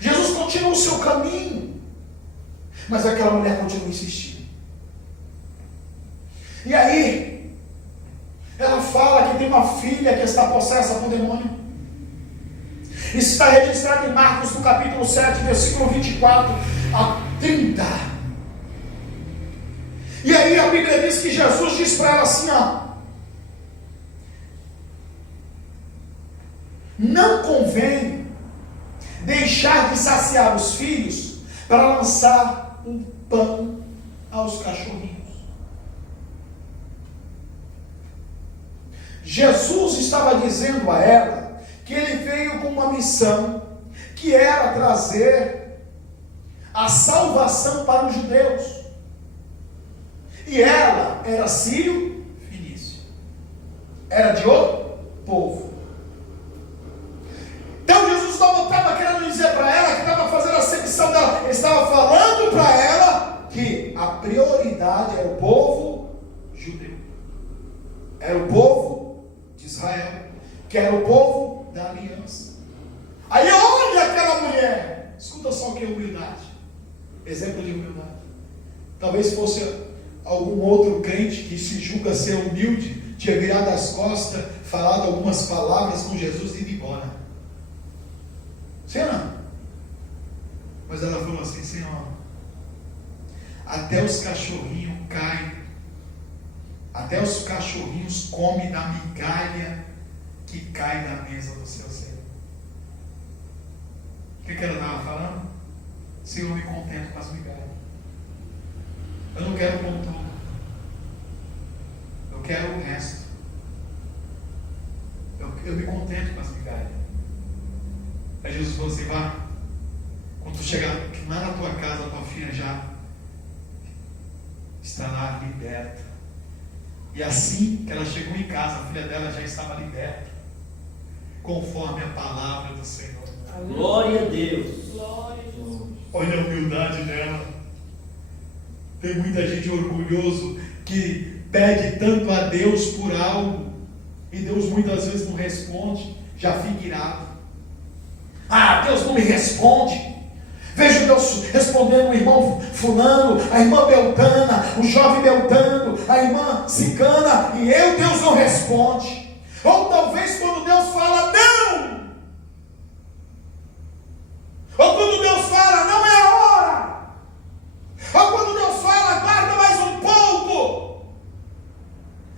Jesus continua o seu caminho, mas aquela mulher continua insistindo. E aí, ela fala que tem uma filha que está possessa por demônio. Isso está registrado em Marcos, no capítulo 7, versículo 24 a 30. E aí a Bíblia diz que Jesus diz para ela assim, não convém deixar de saciar os filhos para lançar um pão aos cachorrinhos. Jesus estava dizendo a ela que ele veio com uma missão, que era trazer a salvação para os judeus. E ela era sírio-fenício, era de outro povo. Então Jesus estava querendo dizer para ela, que estava fazendo a acepção dela, ele estava falando para ela que a prioridade era o povo judeu, era o povo de Israel, que era o povo da aliança. Aí olha aquela mulher, escuta só o que é humildade, exemplo de humildade. Talvez fosse algum outro crente que se julga ser humilde, tinha virado as costas, falado algumas palavras com Jesus e ido embora. Sim ou não? Mas ela falou assim, Senhor, até os cachorrinhos caem, até os cachorrinhos comem da migalha que cai da mesa do seu Senhor. O que ela estava falando? Senhor, me contento com as migalhas. Eu não quero pão todo. Eu quero o resto. Eu me contento com as migalhas. Aí Jesus falou assim, vá, quando tu chegar lá na tua casa, a tua filha já está lá liberta. E assim que ela chegou em casa, a filha dela já estava liberta, conforme a palavra do Senhor. Glória a Deus. Glória a Jesus. Olha a humildade dela. Tem muita gente orgulhoso que pede tanto a Deus por algo e Deus muitas vezes não responde, já fica irado. Deus não me responde. Vejo Deus respondendo o irmão fulano, a irmã Beltana, o jovem Beltano, a irmã Cicana, e Deus não responde. Ou talvez quando Deus fala não, ou quando Deus fala não é a hora, ou quando Deus fala guarda mais um pouco,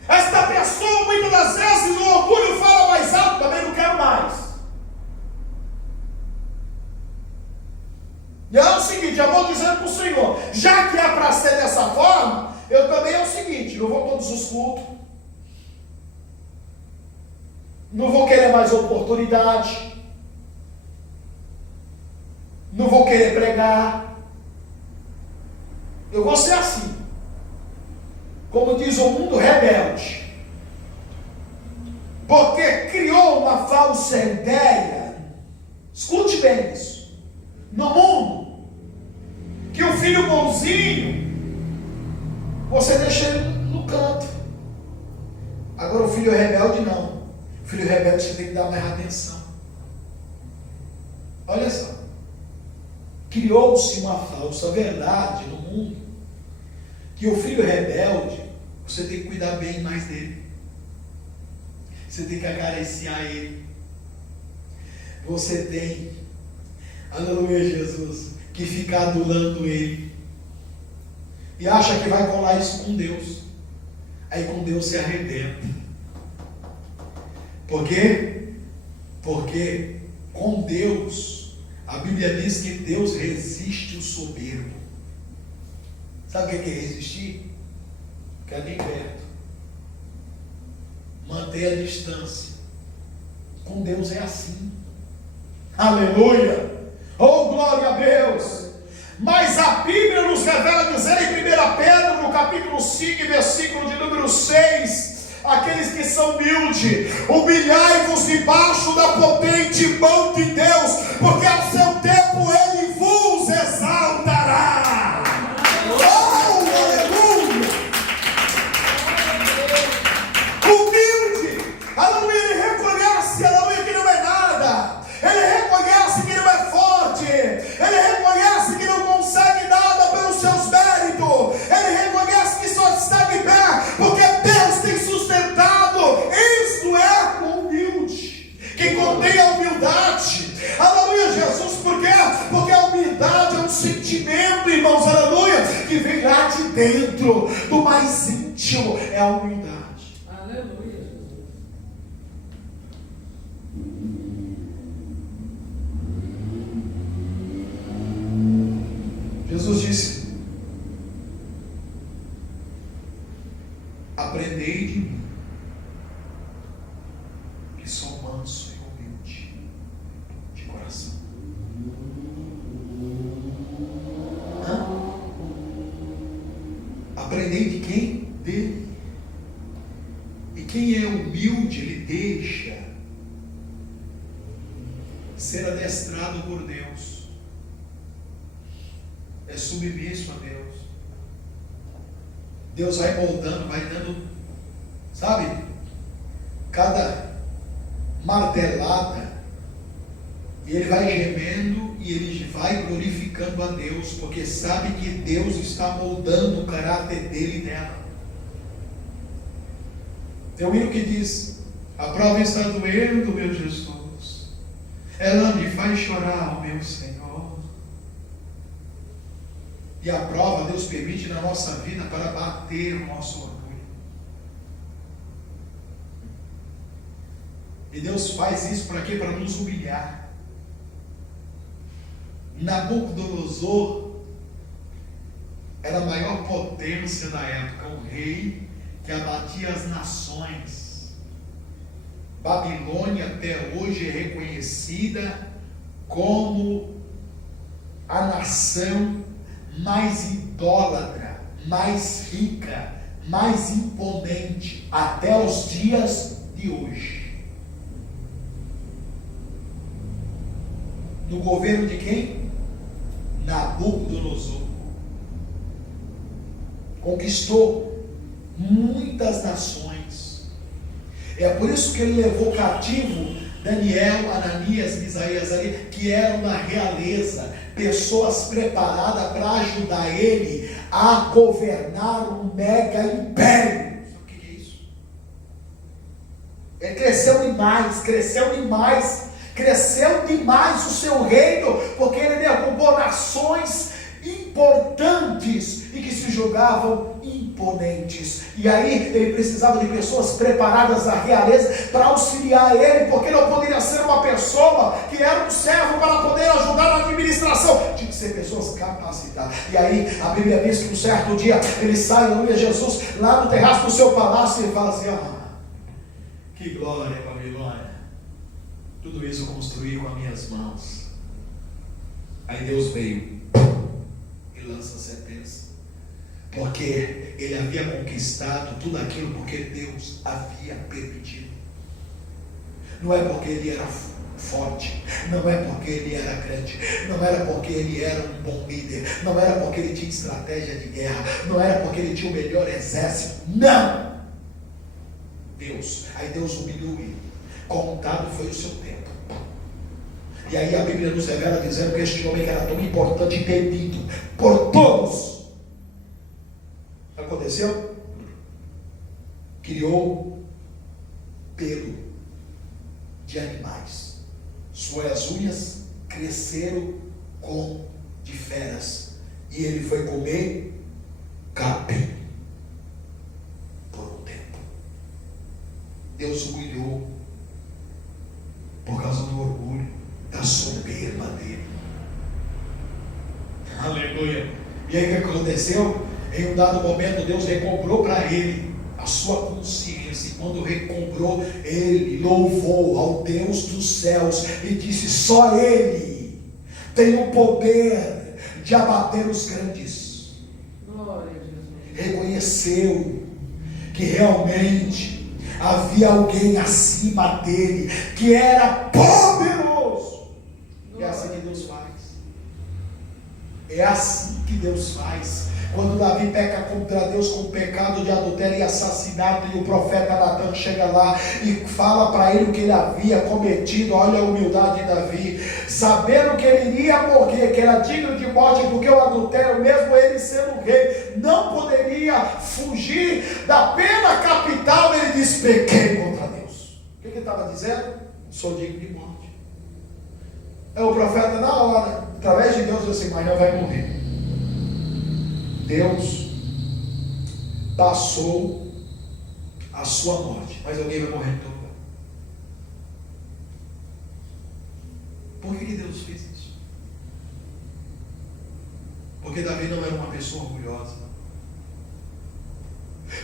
esta pessoa muitas das vezes o orgulho fala mais alto, também não quero mais. E é o seguinte, eu vou dizendo para o Senhor, já que é para ser dessa forma, eu também é o seguinte, não vou todos os cultos, não vou querer mais oportunidade, não vou querer pregar, eu vou ser assim, como diz o mundo rebelde, porque criou uma falsa ideia, escute bem isso, no mundo, que o filho bonzinho, você deixa ele no canto. Agora o filho rebelde não. O filho rebelde você tem que dar mais atenção. Olha só. Criou-se uma falsa verdade no mundo, que o filho rebelde, você tem que cuidar bem mais dele. Você tem que acariciar ele. Você tem, aleluia Jesus, que ficar adulando ele. E acha que vai colar isso com Deus. Aí com Deus se arrebenta. Por quê? Porque com Deus, a Bíblia diz que Deus resiste o soberbo. Sabe o que é resistir? Ficar bem perto. Manter a distância. Com Deus é assim. Aleluia! Oh, glória a Deus! Mas a Bíblia nos revela dizer em 1 Pedro, no capítulo 5, versículo de número 6, aqueles que são humildes, humilhai-vos debaixo da potente mão de Deus, porque ao seu tempo Ele vos exaltará. Oh, aleluia! Humilde, aleluia, ele reconhece, aleluia, que não é nada, ele reconhece que não é forte, ele reconhece que não consegue nada pelos seus méritos, ele reconhece que só está de pé porque Deus tem sustentado. Isto é o humilde, que contém a humildade. Aleluia, Jesus, por quê? Porque a humildade é um sentimento, irmãos, aleluia, que vem lá de dentro, do mais íntimo, é a humildade. Aleluia. Jesus disse: aprendei de mim, que sou manso e humilde de coração. Aprendei de quem? Dele. E quem é humilde, ele deixa ser adestrado por Deus, é submisso a Deus. Deus vai moldando, vai dando, sabe, cada martelada, e ele vai gemendo e ele vai glorificando a Deus, porque sabe que Deus está moldando o caráter dele e dela. Tem um hino que diz: a prova está doendo, meu Jesus, ela me faz chorar, meu Senhor. E a prova Deus permite na nossa vida para bater o nosso orgulho. E Deus faz isso para quê? Para nos humilhar. Nabucodonosor era a maior potência da época, um rei que abatia as nações. Babilônia até hoje é reconhecida como a nação mais idólatra, mais rica, mais imponente até os dias de hoje. No governo de quem? Nabucodonosor. Conquistou muitas nações. É por isso que ele levou cativo Daniel, Ananias, Misaías ali, que eram da realeza, pessoas preparadas para ajudar ele a governar um mega império. Sabe o que é isso? Ele cresceu demais o seu reino, porque ele derrubou nações importantes e que se julgavam imponentes. E aí ele precisava de pessoas preparadas da realeza para auxiliar ele, porque não poderia ser uma pessoa que era um servo para poder ajudar na administração. Tinha que ser pessoas capacitadas. E aí a Bíblia diz que um certo dia ele sai, aleluia, Jesus, lá no terraço do seu palácio, e fala assim: que glória, Babilônia, tudo isso eu construí com as minhas mãos. Aí Deus veio e lança a sentença, porque ele havia conquistado tudo aquilo porque Deus havia permitido. Não é porque ele era forte, não é porque ele era grande, não era porque ele era um bom líder, não era porque ele tinha estratégia de guerra, não era porque ele tinha o melhor exército, não. Aí Deus humilhou ele. Contado foi o seu tempo. E aí a Bíblia nos revela dizendo que este homem que era tão importante e temido por todos, aconteceu? Criou pelo de animais. Suas unhas cresceram como de feras. E ele foi comer capim por um tempo. Deus humilhou por causa do orgulho, da soberba dele. Aleluia. E aí o que aconteceu? Em um dado momento Deus recobrou para ele a sua consciência. E quando recobrou, ele louvou ao Deus dos céus e disse: só Ele tem o poder de abater os grandes. Glória a Jesus. Reconheceu que realmente havia alguém acima dele, que era poderoso. É assim que Deus faz. É assim que Deus faz. Quando Davi peca contra Deus com o pecado de adultério e assassinato, e o profeta Natan chega lá e fala para ele o que ele havia cometido. Olha a humildade de Davi, sabendo que ele iria morrer, que era digno de morte, porque o adultério, mesmo ele sendo rei, não poderia fugir da pena capital. Ele diz: pequei contra Deus. O que ele estava dizendo? Sou digno de morte. É o profeta, na hora, através de Deus, disse assim: mas não vai morrer. Deus passou a sua morte, mas alguém vai morrer em todo lugar. Por que Deus fez isso? Porque Davi não era uma pessoa orgulhosa,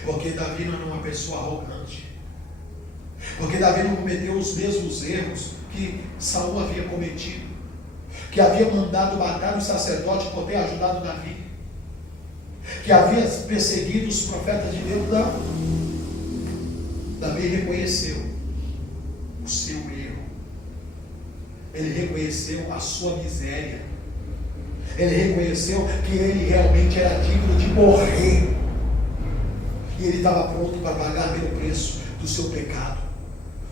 porque Davi não era uma pessoa arrogante, porque Davi não cometeu os mesmos erros que Saul havia cometido, que havia mandado matar o sacerdote por ter ajudado Davi, que havia perseguido os profetas de Deus. Não. Davi reconheceu o seu erro, ele reconheceu a sua miséria, ele reconheceu que ele realmente era digno de morrer, e ele estava pronto para pagar pelo preço do seu pecado.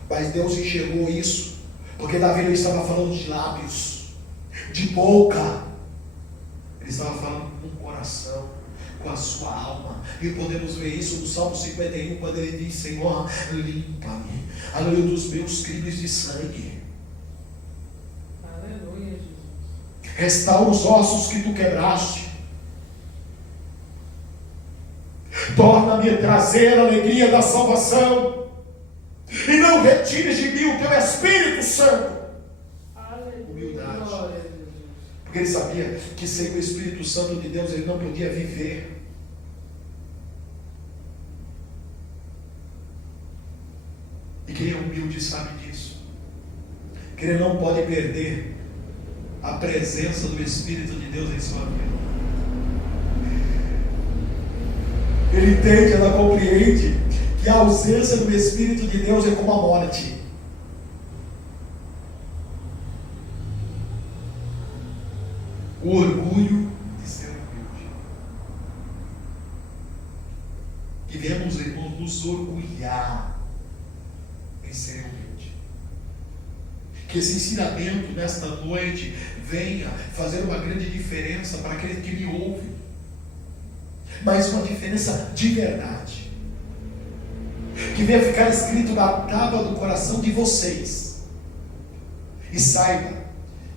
Mas Deus enxergou isso, porque Davi não estava falando de lábios, de boca, ele estava falando com o coração, com a sua alma. E podemos ver isso no Salmo 51, quando ele diz: Senhor, limpa-me, aleluia, dos meus crimes de sangue. Aleluia, Jesus. Restaura os ossos que tu quebraste. Torna-me a trazer a alegria da salvação, e não retires de mim o teu Espírito Santo. Aleluia. Humildade. Glória a Jesus. Porque ele sabia que sem o Espírito Santo de Deus ele não podia viver. E quem é humilde sabe disso, que ele não pode perder a presença do Espírito de Deus em sua vida. Ele entende, ela compreende que a ausência do Espírito de Deus é como a morte. O orgulho de ser humilde. E devemos, irmãos, nos orgulhar em ser humilde. Que esse ensinamento nesta noite venha fazer uma grande diferença para aquele que me ouve, mas uma diferença de verdade, que venha ficar escrito na tábua do coração de vocês. E saiba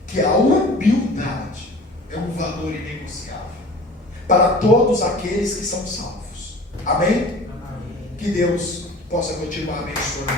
que a humildade é um valor inegociável para todos aqueles que são salvos. Amém? Amém. Que Deus possa continuar abençoando.